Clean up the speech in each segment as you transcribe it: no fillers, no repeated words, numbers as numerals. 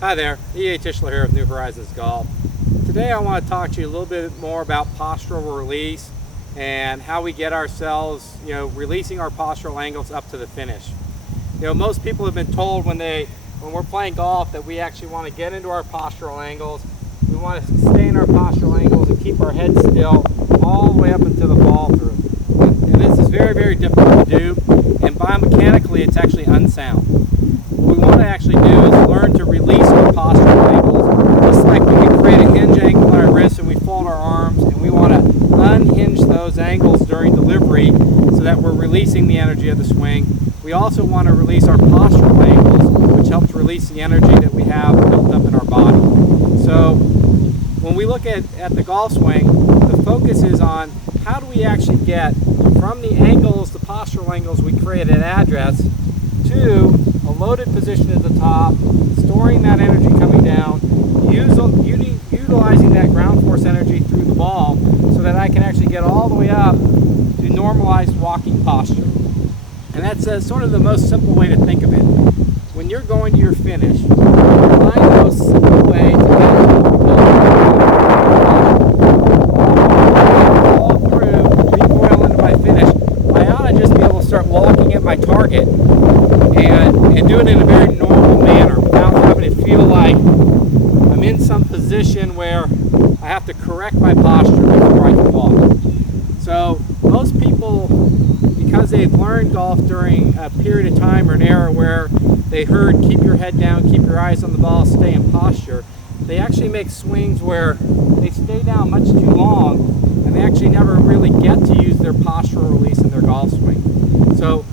Hi there, E.A. Tischler here with New Horizons Golf. Today I want to talk to you a little bit more about postural release and how we get ourselves, releasing our postural angles up to the finish. Most people have been told when we're playing golf that we actually want to get into our postural angles. We want to stay in our postural angles and keep our head still all the way up until the ball through. And this is very, very difficult to do, and biomechanically it's actually unsound. What we want to actually do is learn to release our postural angles, just like when we create a hinge angle on our wrist and we fold our arms, and we want to unhinge those angles during delivery so that we're releasing the energy of the swing. We also want to release our postural angles, which helps release the energy that we have built up in our body. So when we look at the golf swing, the focus is on how do we actually get from the angles, the postural angles we create at address, to a loaded position at the top, storing that energy coming down, utilizing that ground force energy through the ball so that I can actually get all the way up to normalized walking posture. And that's sort of the most simple way to think of it. When you're going to your finish, find the most simple way to get all through, recoil into my finish. I ought to just be able to start walking at my target and do it in a very normal manner without having it feel like I'm in some position where I have to correct my posture before I can walk. So most people, because they've learned golf during a period of time or an era where they heard keep your head down, keep your eyes on the ball, stay in posture, they actually make swings where they stay down much too long and they actually never really get to use their postural release in their golf swing. So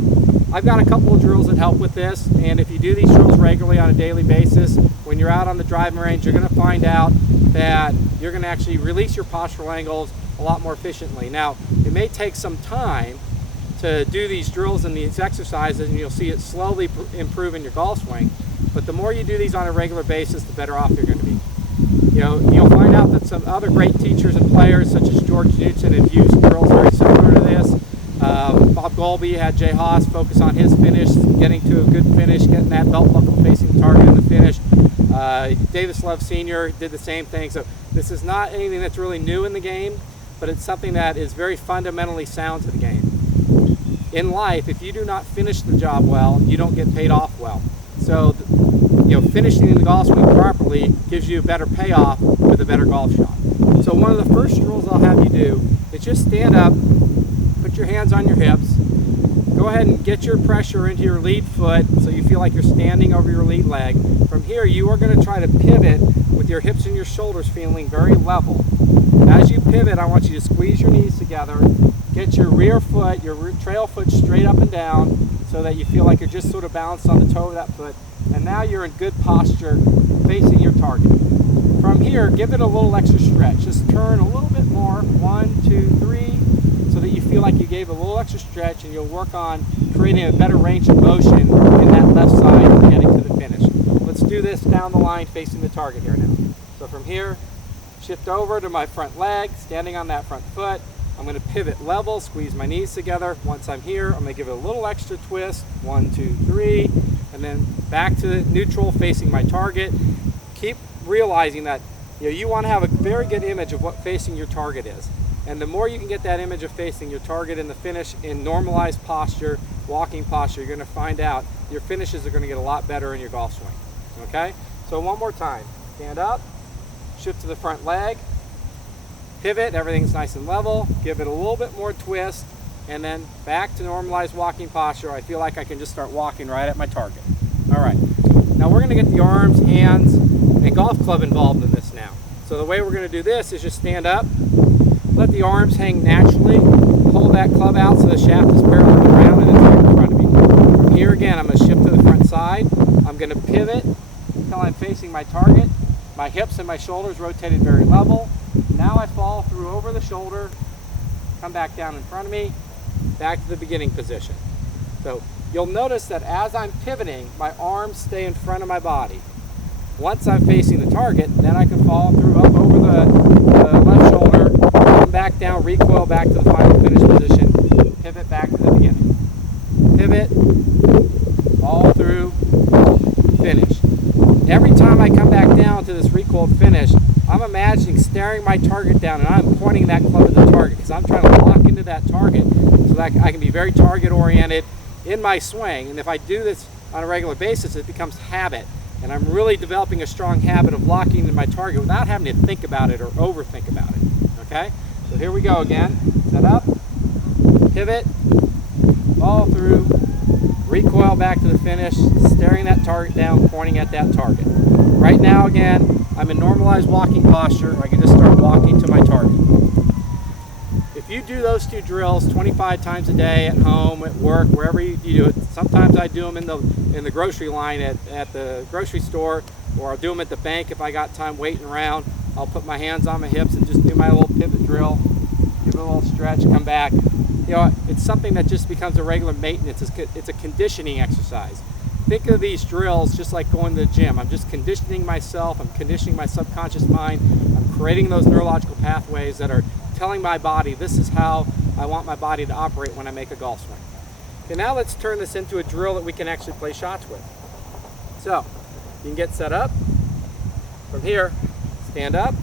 I've got a couple of drills that help with this, and if you do these drills regularly on a daily basis, when you're out on the driving range, you're going to find out that you're going to actually release your postural angles a lot more efficiently. Now, it may take some time to do these drills and these exercises, and you'll see it slowly improve in your golf swing, but the more you do these on a regular basis, the better off you're going to be. You'll find out that some other great teachers and players, such as George Newton, have used drills very similar to this. Bob Golby had Jay Haas focus on his finish, getting to a good finish, getting that belt buckle facing the target in the finish. Davis Love Sr. did the same thing. So this is not anything that's really new in the game, but it's something that is very fundamentally sound to the game. In life, if you do not finish the job well, you don't get paid off well. So, finishing the golf swing properly gives you a better payoff with a better golf shot. So one of the first drills I'll have you do is just stand up, put your hands on your hips, go ahead and get your pressure into your lead foot so you feel like you're standing over your lead leg. From here, you are going to try to pivot with your hips and your shoulders feeling very level. As you pivot, I want you to squeeze your knees together, get your rear foot, your trail foot straight up and down so that you feel like you're just sort of balanced on the toe of that foot. And now you're in good posture facing your target. From here, give it a little extra stretch. Just turn a little bit more, 1, 2, 3, so that you feel like you gave a little extra stretch, and you'll work on creating a better range of motion in that left side and getting to the finish. Let's do this down the line facing the target here now. So from here, shift over to my front leg, standing on that front foot. I'm going to pivot level, squeeze my knees together. Once I'm here, I'm going to give it a little extra twist, 1, 2, 3, and then back to neutral facing my target. Keep realizing that you want to have a very good image of what facing your target is. And the more you can get that image of facing your target in the finish in normalized posture, walking posture, you're going to find out your finishes are going to get a lot better in your golf swing. Okay? So one more time. Stand up, shift to the front leg, pivot, everything's nice and level, give it a little bit more twist, and then back to normalized walking posture. I feel like I can just start walking right at my target. All right. Now we're going to get the arms, hands, and golf club involved in this now. So the way we're going to do this is just stand up, let the arms hang naturally, hold that club out so the shaft is parallel to the ground and it's right in front of me. From here again, I'm going to shift to the front side. I'm going to pivot until I'm facing my target. My hips and my shoulders rotated very level. Now I fall through over the shoulder, come back down in front of me, back to the beginning position. So you'll notice that as I'm pivoting, my arms stay in front of my body. Once I'm facing the target, then I can fall through up over the left shoulder, come back down, recoil back to the final finish position, pivot back to the beginning. Pivot, fall through, finish. every time I come back down to this recoiled finish, I'm imagining staring my target down and I'm pointing that club at the target because I'm trying to lock into that target so that I can be very target oriented in my swing. And if I do this on a regular basis, it becomes habit. And I'm really developing a strong habit of locking into my target without having to think about it or overthink about it. Okay? So here we go again. Set up, pivot, follow through, recoil back to the finish, staring that target down, pointing at that target. Right now, again, I'm in normalized walking posture. I can just start walking to my target. If you do those two drills 25 times a day at home, at work, wherever you do it, sometimes I do them in the grocery line at the grocery store, or I'll do them at the bank if I got time waiting around. I'll put my hands on my hips and just do my little pivot drill, give it a little stretch, come back. You know, it's something that just becomes a regular maintenance. It's a conditioning exercise. Think of these drills just like going to the gym. I'm just conditioning myself. I'm conditioning my subconscious mind. I'm creating those neurological pathways that are telling my body this is how I want my body to operate when I make a golf swing. Okay, now let's turn this into a drill that we can actually play shots with. So, you can get set up. From here, stand up,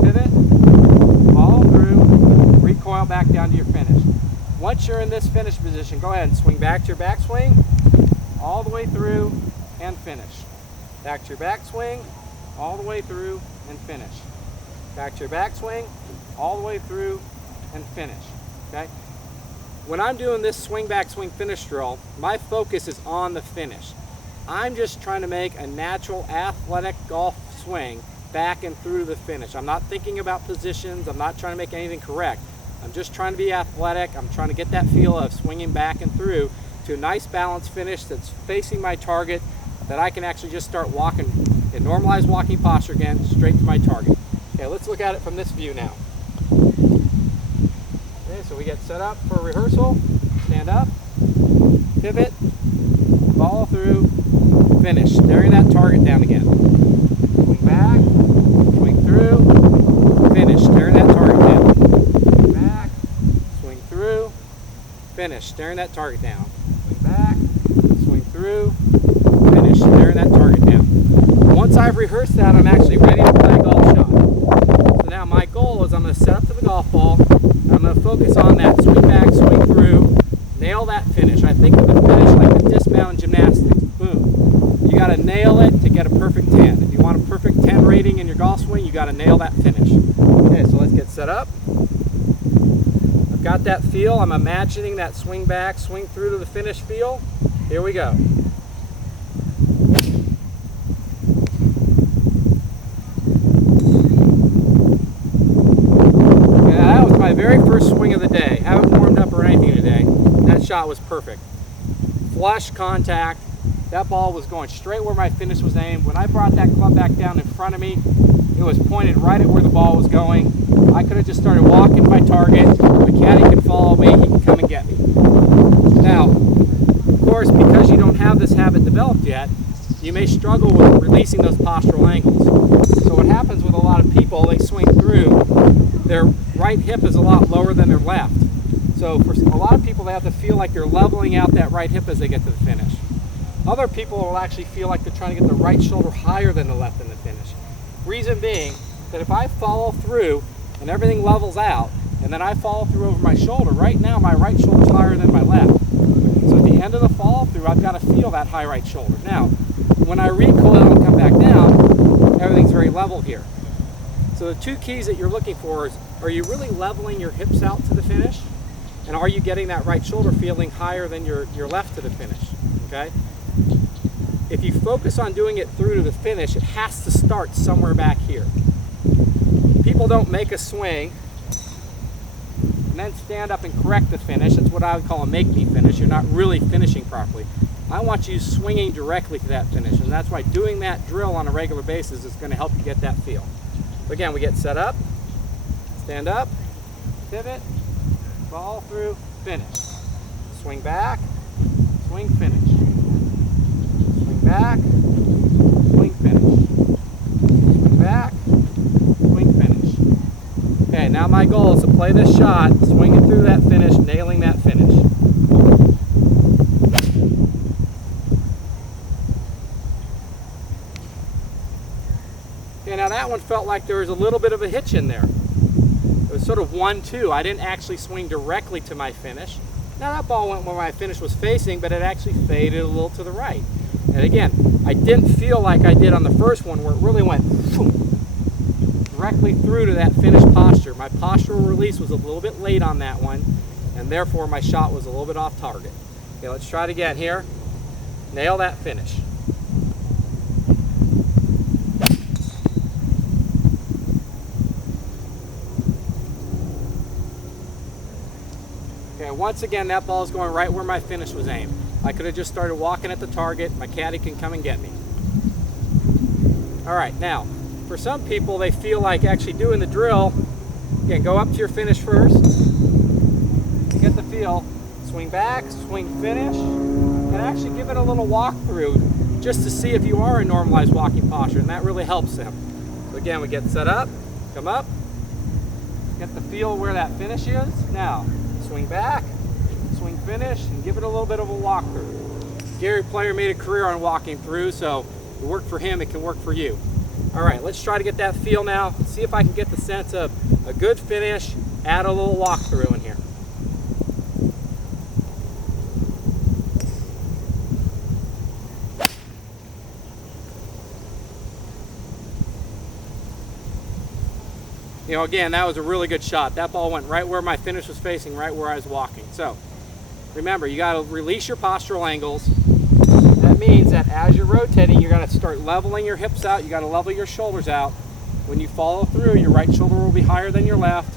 pivot, follow through, recoil back down to your finish. Once you're in this finish position, go ahead and swing back to your backswing, all the way through and finish. Back to your backswing, all the way through and finish. Back to your backswing, all the way through and finish. Okay? When I'm doing this swing back, swing finish drill, my focus is on the finish. I'm just trying to make a natural athletic golf swing back and through the finish. I'm not thinking about positions. I'm not trying to make anything correct. I'm just trying to be athletic. I'm trying to get that feel of swinging back and through to a nice balanced finish that's facing my target, that I can actually just start walking in normalized walking posture again, straight to my target. Okay, let's look at it from this view now. Okay, so we get set up for rehearsal. Stand up, pivot, follow through, finish. Staring that target down again. Swing back, swing through, finish. Staring that target down. Swing back, swing through, finish. Staring that target down. Swing back, swing through, finish. Staring that target down. Once I've rehearsed that, I'm actually ready to play a golf shot. So now my goal is I'm going to set up to the golf ball. I'm going to focus on that swing back, swing through, nail that finish. I think of the finish like the dismount in gymnastics. Boom. You got to nail it to get a perfect 10. If you want a perfect 10 rating in your golf swing, you got to nail that finish. Okay, so let's get set up. I've got that feel. I'm imagining that swing back, swing through to the finish feel. Here we go. My very first swing of the day. Haven't warmed up or anything today. That shot was perfect. Flush contact. That ball was going straight where my finish was aimed. When I brought that club back down in front of me, it was pointed right at where the ball was going. I could have just started walking to my target. The caddy can follow me. He can come and get me. Now, of course, because you don't have this habit developed yet, you may struggle with releasing those postural angles. So what happens with a lot of people, they swing through, their right hip is a lot lower than their left. So for a lot of people, they have to feel like they're leveling out that right hip as they get to the finish. Other people will actually feel like they're trying to get the right shoulder higher than the left in the finish. Reason being that if I follow through and everything levels out, and then I follow through over my shoulder, right now my right shoulder is higher than my left. So at the end of the follow through, I've got to feel that high right shoulder. Now, when I recoil and come back down, everything's very level here. So the two keys that you're looking for is, are you really leveling your hips out to the finish? And are you getting that right shoulder feeling higher than your left to the finish? Okay? If you focus on doing it through to the finish, it has to start somewhere back here. People don't make a swing and then stand up and correct the finish. That's what I would call a make-me finish. You're not really finishing properly. I want you swinging directly to that finish, and that's why doing that drill on a regular basis is going to help you get that feel. Again, we get set up, stand up, pivot, follow through, finish. Swing back, swing, finish. Swing back, swing, finish. Swing back, swing, finish. Okay, now my goal is to play this shot, swinging through that finish, nailing that finish. felt like there was a little bit of a hitch in there. It was sort of 1-2. I didn't actually swing directly to my finish. Now that ball went where my finish was facing, but it actually faded a little to the right. And again, I didn't feel like I did on the first one where it really went directly through to that finish posture. My postural release was a little bit late on that one, and therefore my shot was a little bit off target. Okay, let's try it again here. Nail that finish. Okay, once again, that ball is going right where my finish was aimed. I could have just started walking at the target. My caddy can come and get me. All right, now, for some people, they feel like actually doing the drill. Again, go up to your finish first. You get the feel. Swing back, swing finish, and actually give it a little walkthrough just to see if you are in normalized walking posture, and that really helps them. So again, we get set up, come up, get the feel where that finish is. Now, swing back, swing finish, and give it a little bit of a walkthrough. Gary Player made a career on walking through, so it worked for him, it can work for you. All right, let's try to get that feel now. See if I can get the sense of a good finish, add a little walkthrough in here. You know, again, that was a really good shot. That ball went right where my finish was facing, right where I was walking. So, remember, you got to release your postural angles. That means that as you're rotating, you're going to start leveling your hips out. You got to level your shoulders out. When you follow through, your right shoulder will be higher than your left.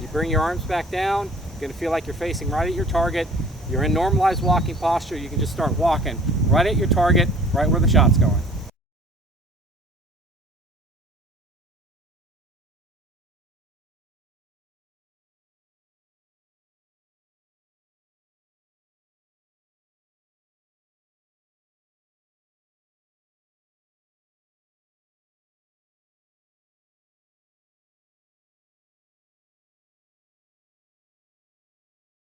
You bring your arms back down. You're going to feel like you're facing right at your target. You're in normalized walking posture. You can just start walking right at your target, right where the shot's going.